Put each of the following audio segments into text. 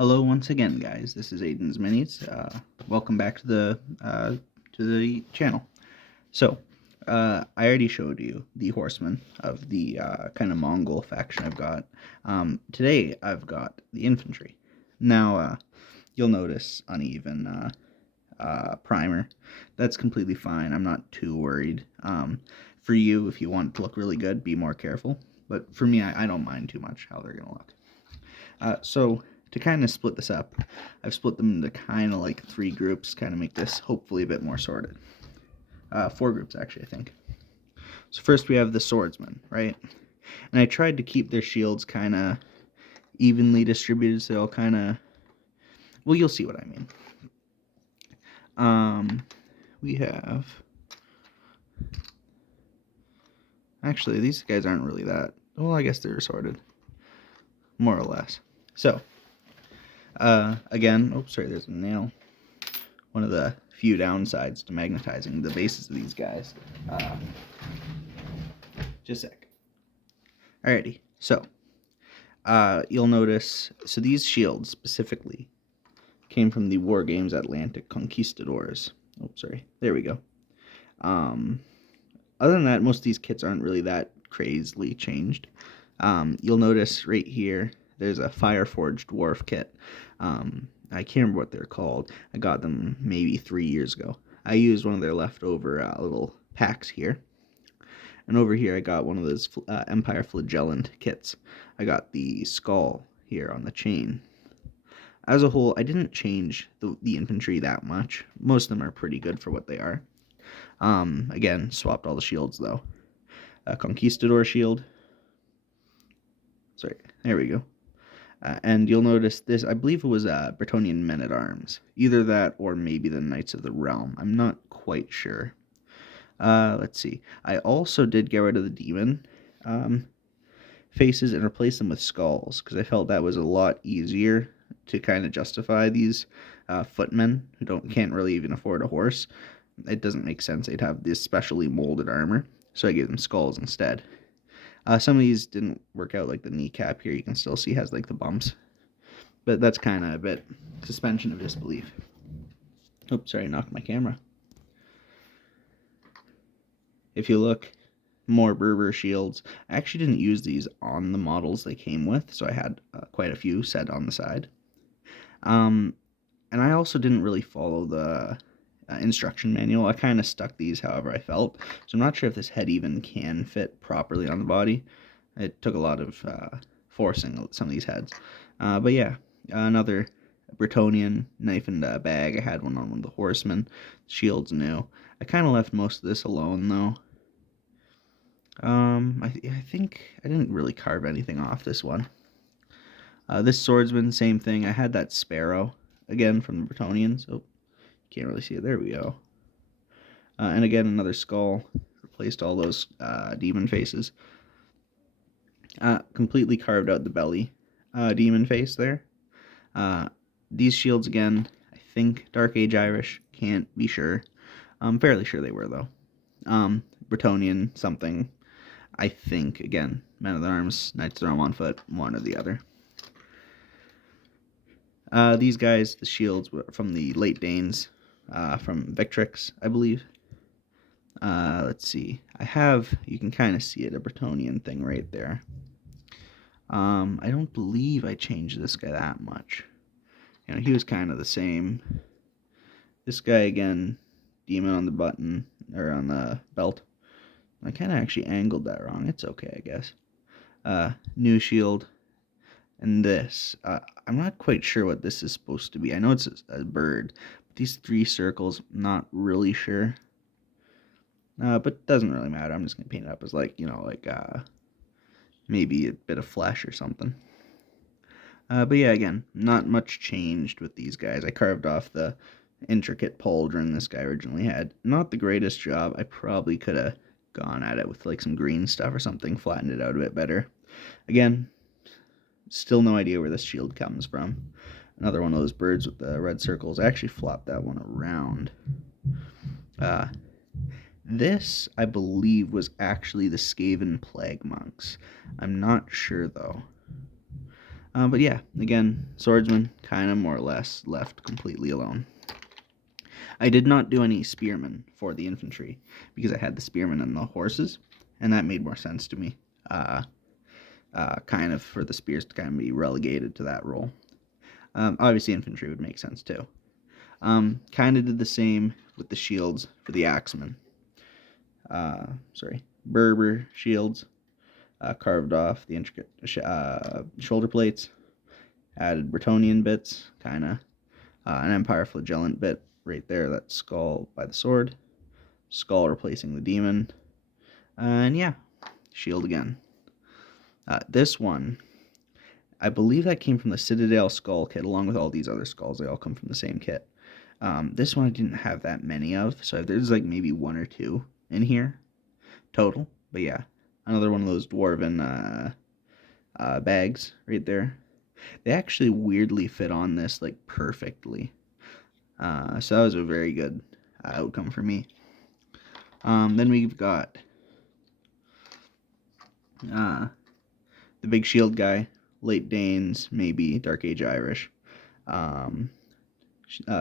Hello once again, guys. This is Aiden's Minis. Welcome back to the channel. So, I already showed you the horsemen of the kind of Mongol faction I've got. Today, I've got the infantry. Now, you'll notice uneven primer. That's completely fine. I'm not too worried. For you, if you want it to look really good, be more careful. But for me, I don't mind too much how they're going to look. So, to kind of split this up, I've split them into kind of like 3 groups, kind of make this hopefully a bit more sorted. 4 groups, actually, I think. So first we have the swordsmen, right? And I tried to keep their shields kind of evenly distributed, so they'll kind of... Well, you'll see what I mean. We have... Actually, these guys aren't really that... Well, I guess they're sorted. More or less. So... again, oops, sorry, there's a nail. One of the few downsides to magnetizing the bases of these guys. Just a sec. Alrighty, so, you'll notice, so these shields specifically came from the War Games Atlantic Conquistadors. Oops, sorry, there we go. Other than that, most of these kits aren't really that crazily changed. You'll notice right here, there's a Fireforged Dwarf kit. I can't remember what they're called. I got them maybe 3 years ago. I used one of their leftover little packs here. And over here I got one of those Empire Flagellant kits. I got the skull here on the chain. As a whole, I didn't change the infantry that much. Most of them are pretty good for what they are. Again, swapped all the shields though. Conquistador shield. Sorry, there we go. And you'll notice this, I believe it was Bretonnian Men-at-Arms. Either that or maybe the Knights of the Realm. I'm not quite sure. Let's see. I also did get rid of the demon faces and replace them with skulls, because I felt that was a lot easier to kind of justify these footmen who can't really even afford a horse. It doesn't make sense. They'd have this specially molded armor, so I gave them skulls instead. Some of these didn't work out, like the kneecap here. You can still see has like the bumps. But that's kind of a bit suspension of disbelief. Oops, sorry, I knocked my camera. If you look, more Berber shields. I actually didn't use these on the models they came with, so I had quite a few set on the side. And I also didn't really follow the instruction manual. I kind of stuck these however I felt, so I'm not sure if this head even can fit properly on the body. It took a lot of forcing some of these heads. But yeah, another Bretonnian knife and bag. I had one on one of the horsemen. Shield's new. I kind of left most of this alone though. I think I didn't really carve anything off this one. This swordsman, same thing. I had that sparrow again from the Bretonnians. Oh, can't really see it. There we go. And again, another skull. Replaced all those demon faces. Completely carved out the belly demon face there. These shields, again, I think Dark Age Irish. Can't be sure. I'm fairly sure they were, though. Bretonnian something. I think, again, Men-at-Arms, Knights of the Realm on foot, one or the other. These guys, the shields were from the late Danes, from Victrix, I believe. Let's see. I have, you can kind of see it, a Bretonnian thing right there. I don't believe I changed this guy that much. You know, he was kind of the same. This guy, again, demon on the button, or on the belt. I kind of actually angled that wrong. It's okay, I guess. New shield. And this. I'm not quite sure what this is supposed to be. I know it's a bird. But these 3 circles, not really sure. But it doesn't really matter. I'm just going to paint it up as like, you know, like maybe a bit of flesh or something. But yeah, again, not much changed with these guys. I carved off the intricate pauldron this guy originally had. Not the greatest job. I probably could have gone at it with like some green stuff or something, flattened it out a bit better. Again, still no idea where this shield comes from. Another one of those birds with the red circles. I actually flopped that one around. This, I believe, was actually the Skaven Plague Monks. I'm not sure, though. But yeah, again, swordsman kind of more or less left completely alone. I did not do any spearmen for the infantry because I had the spearmen and the horses, and that made more sense to me. Kind of for the spears to kind of be relegated to that role. Obviously, infantry would make sense too. Kind of did the same with the shields for the axemen. Berber shields. Carved off the intricate shoulder plates. Added Bretonnian bits, kind of. An Empire flagellant bit right there, that skull by the sword. Skull replacing the demon. And yeah, shield again. This one, I believe that came from the Citadel skull kit, along with all these other skulls. They all come from the same kit. This one I didn't have that many of, so there's like maybe one or two in here total. But yeah, another one of those dwarven bags right there. They actually weirdly fit on this like perfectly. So that was a very good outcome for me. Then we've got the big shield guy, late Danes, maybe Dark Age Irish.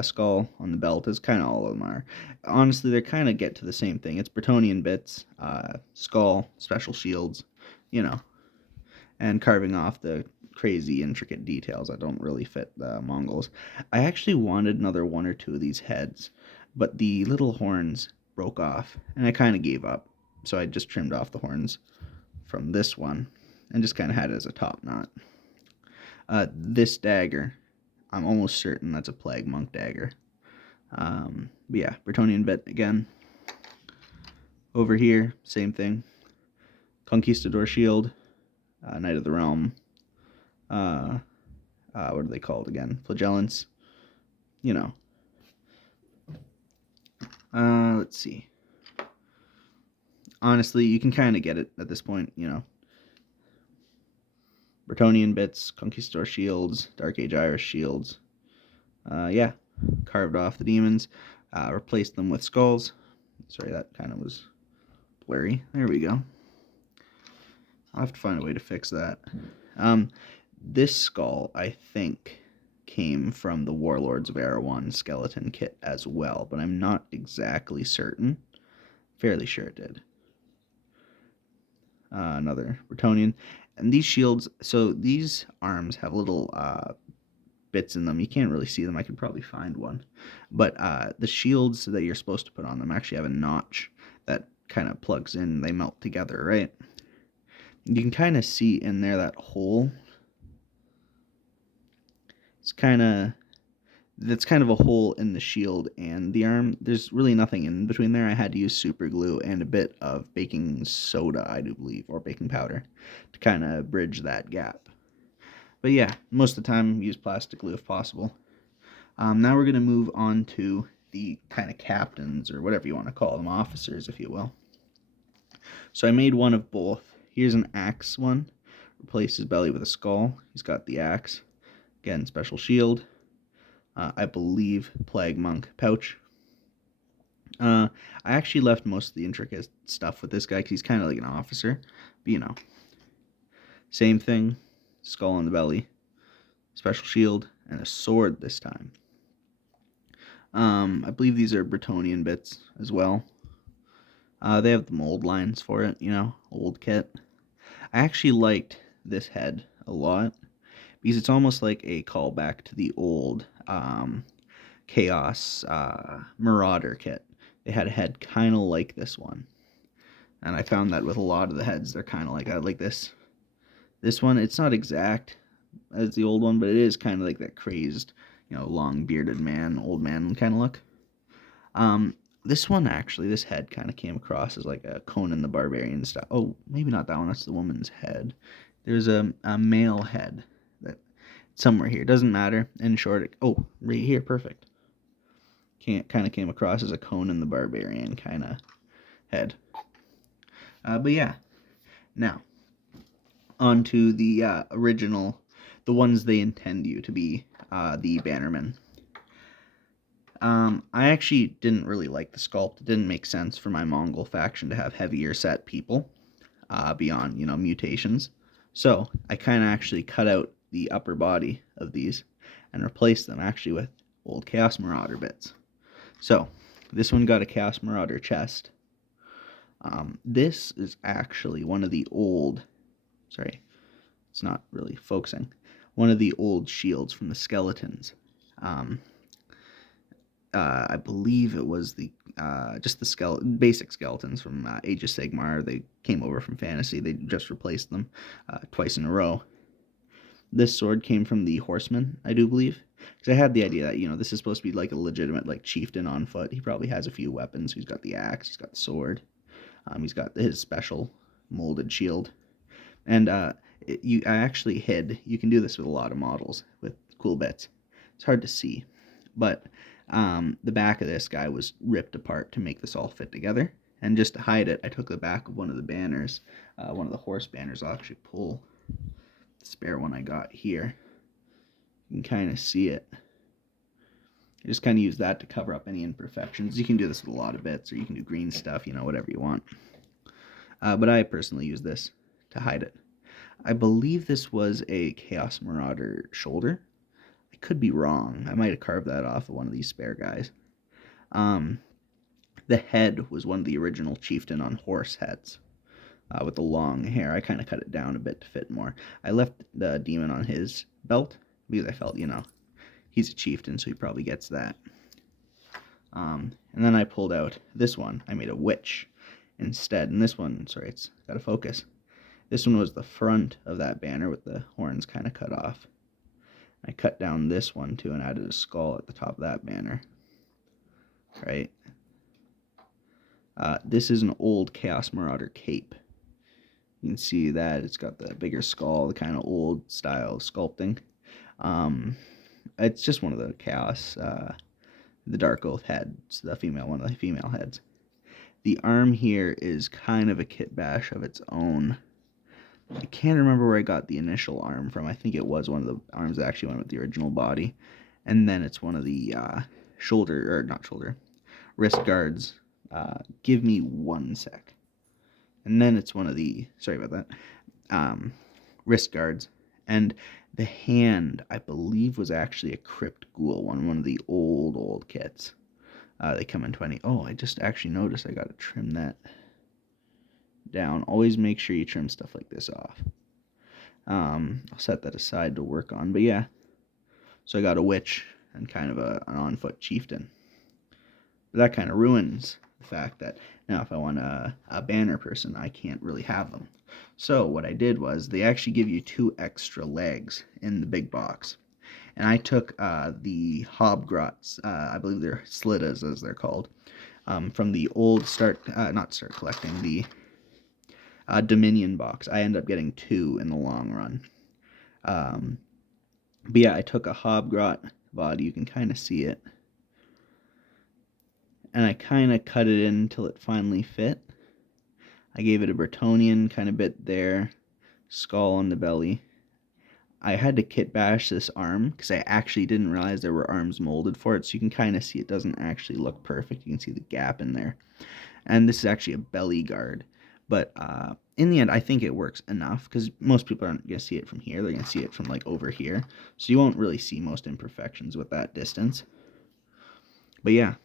Skull on the belt is kind of all of them are. Honestly, they kind of get to the same thing. It's Bretonnian bits, skull, special shields, and carving off the crazy intricate details that don't really fit the Mongols. I actually wanted another one or two of these heads, but the little horns broke off, and I kind of gave up. So I just trimmed off the horns from this one, and just kind of had it as a top knot. This dagger, I'm almost certain that's a Plague Monk dagger. But yeah, Bretonnian bit again. Over here, same thing. Conquistador shield, Knight of the Realm. What are they called again? Flagellants. Let's see. Honestly, you can kind of get it at this point, Bretonnian bits, Conquistador shields, Dark Age Irish shields. Yeah, carved off the demons, replaced them with skulls. Sorry, that kind of was blurry. There we go. I'll have to find a way to fix that. This skull, I think, came from the Warlords of Erewhon skeleton kit as well, but I'm not exactly certain. Fairly sure it did. Another Bretonnian. And these shields, so these arms have little bits in them. You can't really see them. I could probably find one. But the shields that you're supposed to put on them actually have a notch that kind of plugs in. They melt together, right? You can kind of see in there that hole. That's kind of a hole in the shield and the arm. There's really nothing in between there. I had to use super glue and a bit of baking soda, I do believe, or baking powder to kind of bridge that gap. But yeah, most of the time use plastic glue if possible. Now we're going to move on to the kind of captains, or whatever you want to call them, officers, if you will. So I made one of both. Here's an axe one. Replace his belly with a skull. He's got the axe. Again, special shield. I believe Plague Monk pouch. I actually left most of the intricate stuff with this guy because he's kind of like an officer. But same thing. Skull on the belly. Special shield. And a sword this time. I believe these are Bretonnian bits as well. They have the mold lines for it, old kit. I actually liked this head a lot because it's almost like a callback to the old Chaos Marauder kit. They had a head kind of like this one. And I found that with a lot of the heads, they're kind of like that. Like this one, it's not exact as the old one, but it is kind of like that crazed, long bearded man, old man kind of look. This one actually, this head kind of came across as like a Conan the Barbarian style. Oh, maybe not that one. That's the woman's head. There's a male head that somewhere here. Doesn't matter. In short, right here, perfect. Kind of came across as a Conan the Barbarian kind of head. But yeah, now on to the original, the ones they intend you to be, the Bannermen. I actually didn't really like the sculpt. It didn't make sense for my Mongol faction to have heavier set people, beyond, mutations. So I kind of actually cut out the upper body of these and replaced them actually with old Chaos Marauder bits. So this one got a Chaos Marauder chest. This is actually one of the old, sorry, it's not really focusing, one of the old shields from the skeletons. I believe it was the just the basic skeletons from Age of Sigmar. They came over from Fantasy. They just replaced them twice in a row. This sword came from the Horseman, I do believe, because I had the idea that, you know, this is supposed to be like a legitimate like chieftain on foot. He probably has a few weapons. He's got the axe. He's got the sword. He's got his special molded shield. And I actually hid. You can do this with a lot of models with cool bits. It's hard to see, but the back of this guy was ripped apart to make this all fit together. And just to hide it, I took the back of one of the banners, one of the horse banners. I'll actually pull the spare one I got here. You can kind of see it. I just kind of use that to cover up any imperfections. You can do this with a lot of bits, or you can do green stuff, you know, whatever you want. But I personally use this to hide it. I believe this was a Chaos Marauder shoulder. I could be wrong. I might have carved that off of one of these spare guys. The head was one of the original chieftain on horse heads with the long hair. I kind of cut it down a bit to fit more. I left the demon on his belt because I felt, you know, he's a chieftain, so he probably gets that. And then I pulled out this one. I made a witch instead. And this one, sorry, it's got to focus. This one was the front of that banner with the horns kind of cut off. I cut down this one too and added a skull at the top of that banner. Right. This is an old Chaos Marauder cape. You can see that it's got the bigger skull, the kind of old style sculpting. It's just one of the Chaos, the Darkoath heads, one of the female heads. The arm here is kind of a Kitbash of its own. I can't remember where I got the initial arm from. I think it was one of the arms that actually went with the original body. And then it's one of the wrist guards. Give me 1 sec. And then it's one of the, sorry about that, wrist guards. And the hand, I believe, was actually a Crypt Ghoul one of the old kits. They come in 20. Oh, I just actually noticed I got to trim that down. Always make sure you trim stuff like this off. I'll set that aside to work on. But yeah, so I got a witch and kind of an on-foot chieftain. But that kind of ruins the fact that now if I want a banner person, I can't really have them. So what I did was they actually give you 2 extra legs in the big box. And I took the Hobgrots, I believe they're Slittas as they're called, from the old the Dominion box. I ended up getting 2 in the long run. But yeah, I took a Hobgrot body. You can kind of see it. And I kind of cut it in until it finally fit. I gave it a Bretonnian kind of bit there, skull on the belly. I had to kitbash this arm because I actually didn't realize there were arms molded for it. So you can kind of see it doesn't actually look perfect. You can see the gap in there. And this is actually a belly guard. But in the end, I think it works enough because most people aren't going to see it from here. They're going to see it from like over here. So you won't really see most imperfections with that distance. But yeah,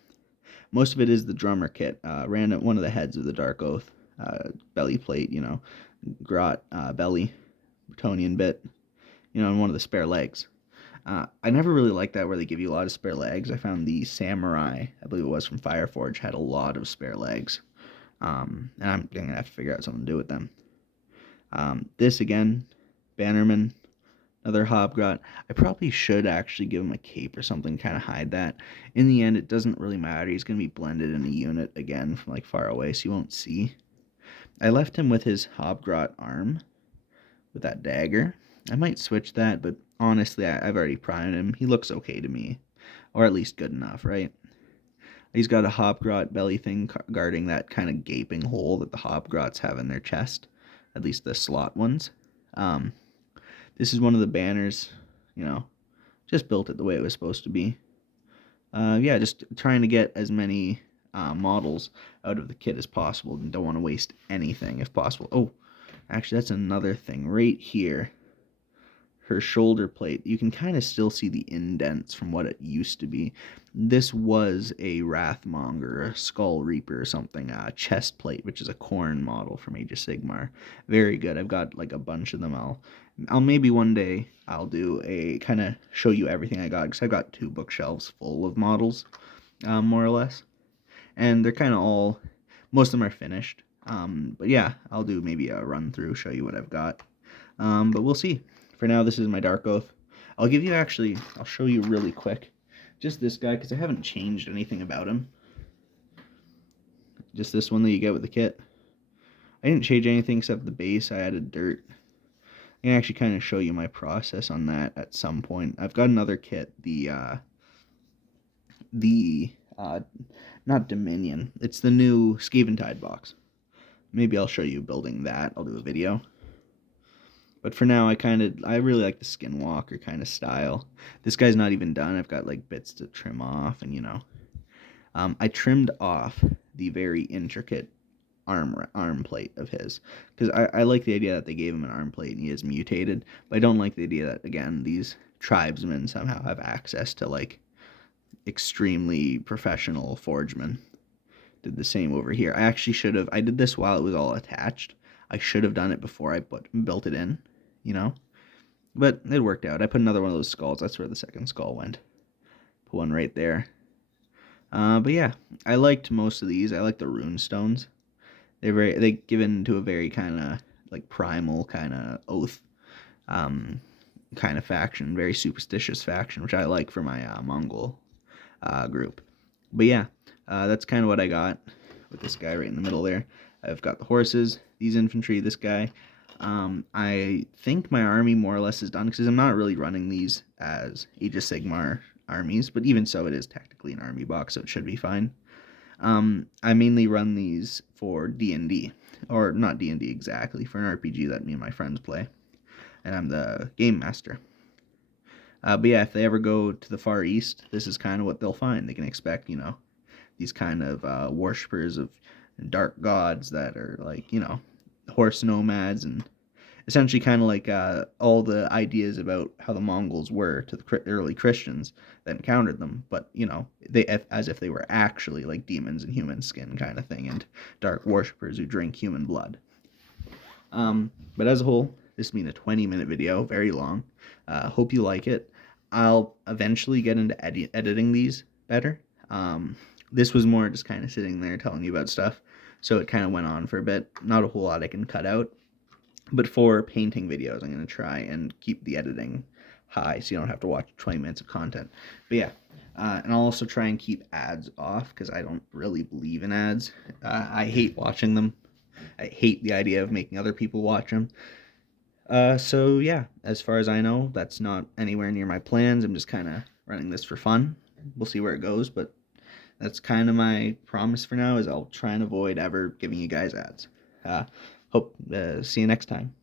most of it is the drummer kit. One of the heads of the Darkoath, belly plate, you know, grot, belly, Bretonnian bit, you know, and one of the spare legs. I never really liked that where they give you a lot of spare legs. I found the Samurai, I believe it was from Fireforge, had a lot of spare legs. And I'm going to have to figure out something to do with them. This again, Bannerman, another Hobgrot. I probably should actually give him a cape or something, kind of hide that. In the end, it doesn't really matter. He's going to be blended in a unit again from like far away, so you won't see. I left him with his Hobgrot arm with that dagger. I might switch that, but honestly, I've already primed him. He looks okay to me, or at least good enough, right? He's got a Hobgrot belly thing guarding that kind of gaping hole that the Hobgrots have in their chest, at least the slot ones. This is one of the banners, you know, just built it the way it was supposed to be. Yeah, just trying to get as many models out of the kit as possible and don't want to waste anything if possible. Oh, actually, that's another thing right here. her shoulder plate, you can kind of still see the indents from what it used to be. This was a Wrathmonger, a Skull Reaper or something, a chest plate, which is a Khorne model from Age of Sigmar. Very good. I've got like a bunch of them. I'll maybe one day I'll do a kind of show you everything I got, because I've got 2 bookshelves full of models, more or less, and they're kind of all, most of them are finished. But yeah, I'll do maybe a run through, show you what I've got. But we'll see. For now, this is my Darkoath. I'll show you really quick. Just this guy, because I haven't changed anything about him. Just this one that you get with the kit. I didn't change anything except the base. I added dirt. I can actually kind of show you my process on that at some point. I've got another kit, not Dominion. It's the new Skaventide box. Maybe I'll show you building that. I'll do a video. But for now, I really like the Skinwalker kind of style. This guy's not even done. I've got like bits to trim off, and I trimmed off the very intricate arm plate of his, because I like the idea that they gave him an arm plate and he is mutated. But I don't like the idea that, again, these tribesmen somehow have access to like extremely professional forgemen. Did the same over here. I did this while it was all attached. I should have done it before I built it in, but it worked out. I put another one of those skulls. That's where the second skull went. Put one right there. But yeah, I liked most of these. I like the rune stones. They give into a very kind of like primal kind of oath kind of faction, very superstitious faction, which I like for my Mongol group. But yeah, that's kind of what I got with this guy right in the middle there. I've got the horses, these infantry, this guy. I think my army more or less is done, because I'm not really running these as Age of Sigmar armies, but even so, it is technically an army box, so it should be fine. I mainly run these for D&D, or not D&D exactly, for an RPG that me and my friends play, and I'm the game master. But yeah, if they ever go to the Far East, this is kind of what they'll find. They can expect, these kind of worshippers of dark gods that are like, horse nomads, and essentially kind of like all the ideas about how the Mongols were to the early Christians that encountered them, but as if they were actually like demons in human skin kind of thing, and dark worshippers who drink human blood. But as a whole, this has been a 20-minute video, very long. Hope you like it. I'll eventually get into editing these better. This was more just kind of sitting there telling you about stuff, so it kind of went on for a bit. Not a whole lot I can cut out, but for painting videos, I'm going to try and keep the editing high so you don't have to watch 20 minutes of content. But yeah, and I'll also try and keep ads off, because I don't really believe in ads. I hate watching them. I hate the idea of making other people watch them. So yeah, as far as I know, that's not anywhere near my plans. I'm just kind of running this for fun. We'll see where it goes, but that's kind of my promise for now, is I'll try and avoid ever giving you guys ads. See you next time.